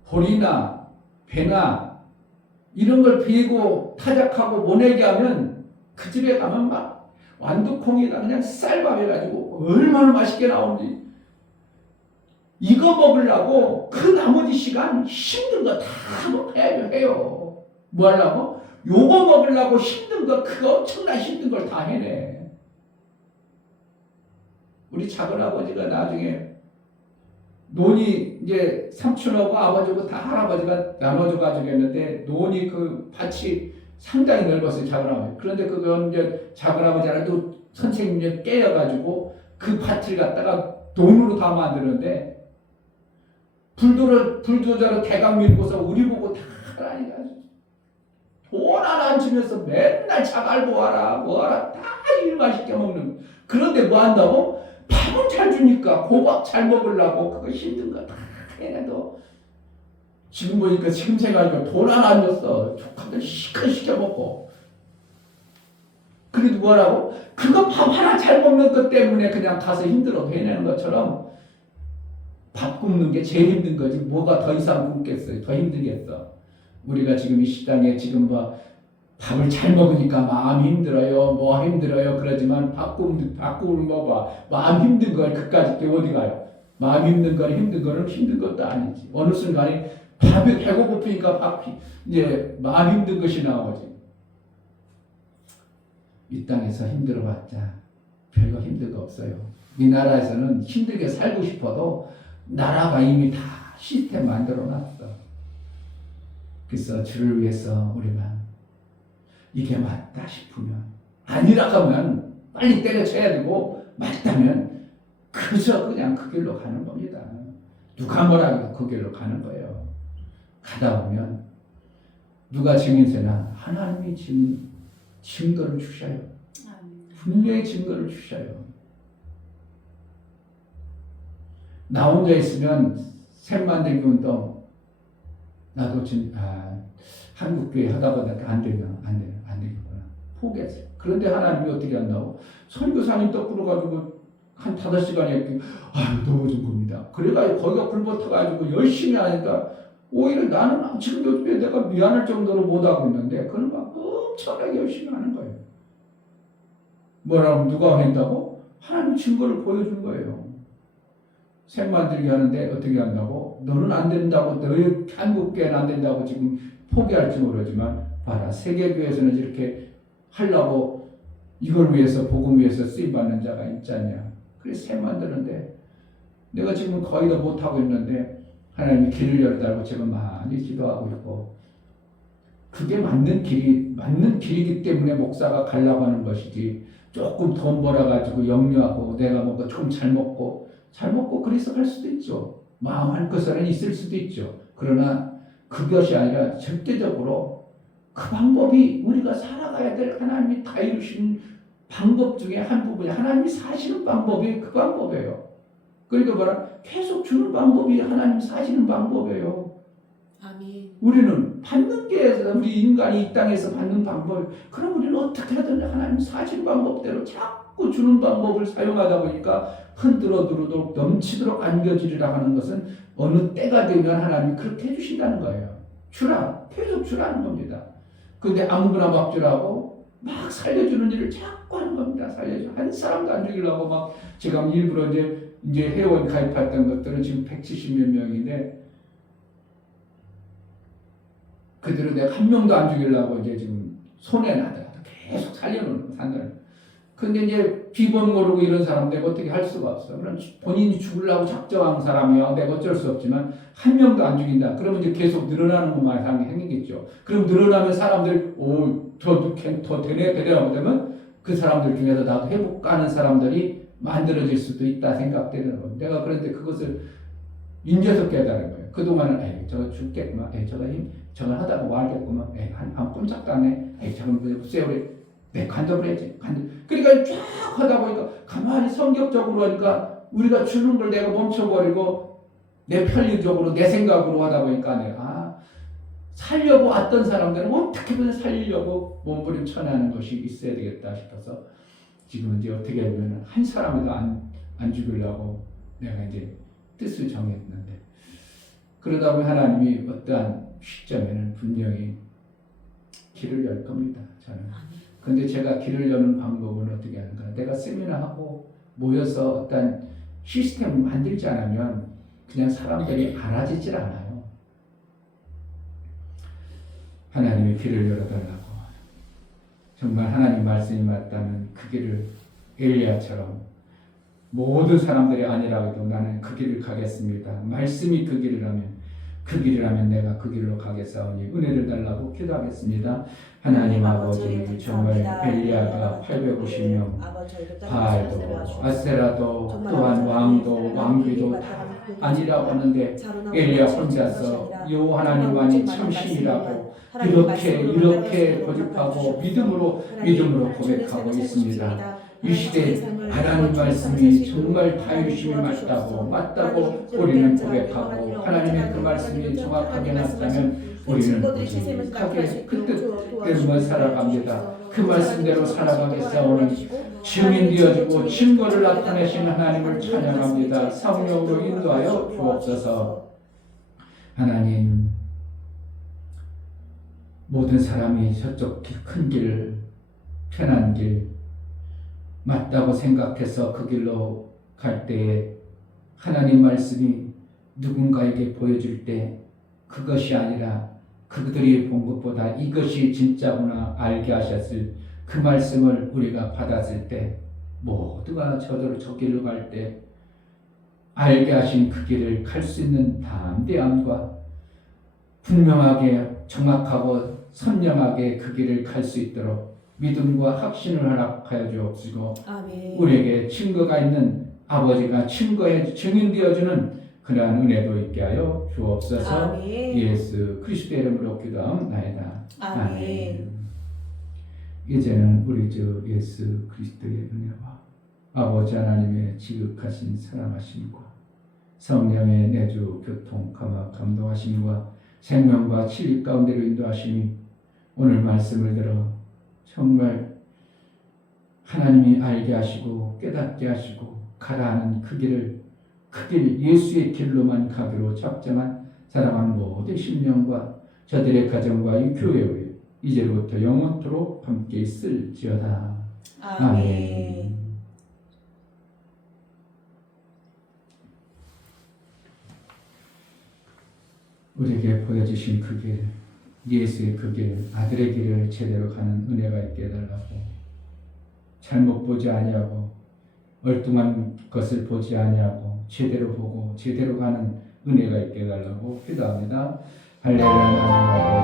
볼이나 배나 이런 걸 베고 타작하고 모내게 하면 그 집에 가면 막 완두콩이나 그냥 쌀밥 해가지고 얼마나 맛있게 나오는지 이거 먹으려고 그 나머지 시간 힘든 거 다 해요. 뭐 하려고? 요거 먹으려고 힘든 거, 그 엄청난 힘든 걸 다 해내. 우리 작은아버지가 나중에 논이 이제 삼촌하고 아버지하고 다 할아버지가 나눠줘가지고 했는데 논이 그 밭이 상당히 넓었어요, 작은아버지. 그런데 그건 이제 작은아버지한테도 선생님이 깨어가지고 그 밭을 갖다가 돈으로 다 만드는데 불도저로 대강 밀고서 우리 보고 다 하라니까. 돈 하나 안 주면서 맨날 자갈보 하라 뭐하라 다 일 맛있게 먹는. 그런데 뭐 한다고? 밥은 잘 주니까 고밥 잘 먹으려고 그거 힘든 거 다 해내도 지금 보니까 지금 생각하니까 돈 하나 안 줬어. 조카들 시큰 시켜 먹고. 그래도 뭐라고? 그거 밥 하나 잘 먹는 것 때문에 그냥 가서 힘들어 해내는 것처럼 밥 굶는 게 제일 힘든 거지. 뭐가 더 이상 굶겠어요? 더 힘들겠어. 우리가 지금 이 시장에 지금 뭐 밥을 잘 먹으니까 마음이 힘들어요. 뭐 힘들어요. 그러지만 밥 굶으면 뭐 마음 힘든 걸 그까짓 게 어디 가요? 마음 힘든 건 힘든 거는 힘든 것도 아니지. 어느 순간에 밥이 배고프니까 밥이 이제 마음 힘든 것이 나오지. 이 땅에서 힘들어봤자 별거 힘든 거 없어요. 이 나라에서는 힘들게 살고 싶어도 나라가 이미 다 시스템 만들어놨어. 그래서 주를 위해서 우리가 이게 맞다 싶으면 아니라 하면 빨리 때려쳐야 되고 맞다면 그저 그냥 그 길로 가는 겁니다. 누가 뭐라 해도 그 길로 가는 거예요. 가다 보면 누가 증인세나 하나님이 증거를 주셔요. 분명히 증거를 주셔요. 나 혼자 있으면 샘 만들기 운동 나도 지금 한국교회 하다 보니까 안 되겠구나 포기했어요. 그런데 하나님이 어떻게 한다고? 선교사님 떡 가지고 한 5시간에 너무 좀 겁니다. 그래가지고 거기가 불붙어가지고 열심히 하니까 오히려 나는 지금 요즘에 내가 미안할 정도로 못하고 있는데 그는 막 엄청나게 열심히 하는 거예요. 뭐라고 누가 한다고? 하나님 증거를 보여준 거예요. 샘 만들기 하는데 어떻게 한다고? 너는 안 된다고, 너희 한국교회는 안 된다고 지금 포기할지 모르지만 봐라, 세계교회에서는 이렇게 하려고 이걸 위해서 복음 위해서 쓰임받는 자가 있잖냐. 그래서 샘 만드는데 내가 지금 거의 다 못하고 있는데 하나님이 길을 열어달라고 제가 많이 기도하고 있고 그게 맞는 길이기 때문에 목사가 가려고 하는 것이지 조금 돈 벌어가지고 영유하고 내가 뭔가 조금 잘 먹고 그래서 갈 수도 있죠. 마음 한꺼번에 있을 수도 있죠. 그러나 그것이 아니라 절대적으로 그 방법이 우리가 살아가야 될 하나님이 다 이루신 방법 중에 한 부분이 하나님이 사시는 방법이 그 방법이에요. 그러니까 뭐라 계속 주는 방법이 하나님 사시는 방법이에요. 아멘. 우리는 받는 게 우리 인간이 이 땅에서 받는 방법. 그럼 우리는 어떻게 하든 하나님 사시는 방법대로 자꾸 주는 방법을 사용하다 보니까 흔들어 두르도록 넘치도록 안겨주리라 하는 것은 어느 때가 되면 하나님이 그렇게 해주신다는 거예요. 주라, 계속 주라는 겁니다. 근데 아무거나 막 주라고 막 살려주는 일을 자꾸 하는 겁니다. 살려줘. 한 사람도 안 죽이려고 막 지금 일부러 이제 회원 가입했던 것들은 지금 170몇 명인데 그들은 내가 한 명도 안 죽이려고 이제 지금 손해나더라도 계속 살려놓는 산들. 근데 이제 비번 모르고 이런 사람 내가 어떻게 할 수가 없어. 그럼 본인이 죽으려고 작정한 사람이야. 내가 어쩔 수 없지만 한 명도 안 죽인다. 그러면 이제 계속 늘어나는 것만 생기겠죠. 그럼 늘어나면 사람들이 더 되네 하고 되면 그 사람들 중에서 나도 해볼까 하는 사람들이 만들어질 수도 있다 생각되는 거예요. 내가 그런데 그것을 인제서 깨달은 거예요. 그동안은 저거 죽겠구만. 저거 하다가 말겠구만. 한 꼼짝도 안 해. 저건 세월에 내 간접을 했지. 그러니까 쫙 하다 보니까 가만히 성격적으로 하니까 우리가 주는 걸 내가 멈춰버리고 내 편리적으로 내 생각으로 하다 보니까 내가 살려고 왔던 사람들은 어떻게든 살리려고 몸부림쳐내는 것이 있어야 되겠다 싶어서 지금은 이제 어떻게 하면 한 사람에도 안 죽이려고 내가 이제 뜻을 정했는데 그러다 보면 하나님이 어떠한 시점에는 분명히 길을 열 겁니다. 저는. 근데 제가 길을 여는 방법은 어떻게 하는가? 내가 세미나하고 모여서 어떤 시스템을 만들지 않으면 그냥 사람들이 알아지질 않아요. 하나님의 길을 열어달라고. 정말 하나님 말씀이 맞다면 그 길을 엘리야처럼 모든 사람들이 아니라고 해도 나는 그 길을 가겠습니다. 말씀이 그 길이라면 내가 그 길로 가겠사오니 은혜를 달라고 기도하겠습니다. 하나님 아버지 정말 엘리야가 850명 바알도 아세라도 또한 왕도 왕비도 다 아니라고 하는데 엘리야 혼자서 요 하나님만이 참신이라고 이렇게 고집하고 믿음으로 고백하고 있습니다. 이 시대에 하나님 말씀이 정말 다윗심이 맞다고 우리는 고백하고 하나님의 그 말씀이 정확하게 맞다면 우리는 오직하게 그 뜻대로만 살아갑니다. 그 말씀대로 살아가겠사오니 증인 되어주고 증거를 나타내신 하나님을 찬양합니다. 성령으로 인도하여 주옵소서. 하나님 모든 사람이 저쪽 큰 길, 편한 길 맞다고 생각해서 그 길로 갈 때에 하나님 말씀이 누군가에게 보여줄 때 그것이 아니라 그들이 본 것보다 이것이 진짜구나 알게 하셨을 그 말씀을 우리가 받았을 때 모두가 저대로 저 길로 갈 때 알게 하신 그 길을 갈 수 있는 담대함과 분명하게 정확하고 선명하게 그 길을 갈 수 있도록 믿음과 확신을 허락하여 주옵시고 우리에게 증거가 있는 아버지가 증인되어주는 그러한 은혜도 있게 하여 주옵소서. 아멘. 예수 그리스도의 이름으로 기도하옵나이다. 아멘. 이제는 우리 주 예수 그리스도의 은혜와 아버지 하나님의 지극하신 사랑하심과 성령의 내주 교통 감동하심과 생명과 진리 가운데로 인도하심이 오늘 말씀을 들어 정말 하나님이 알게 하시고 깨닫게 하시고 가라 하는 그 길 예수의 길로만 가기로 작정한 사랑하는 모든 심령과 저들의 가정과 이 교회의 이제로부터 영원토록 함께 있을지어다. 아멘. 우리에게 보여주신 그 길, 예수의 그 길, 아들의 길을 제대로 가는 은혜가 있게 해달라고. 잘못 보지 아니하고 엉뚱한 것을 보지 아니하고 제대로 보고 제대로 가는 은혜가 있게 해달라고 기도합니다. 할렐루야.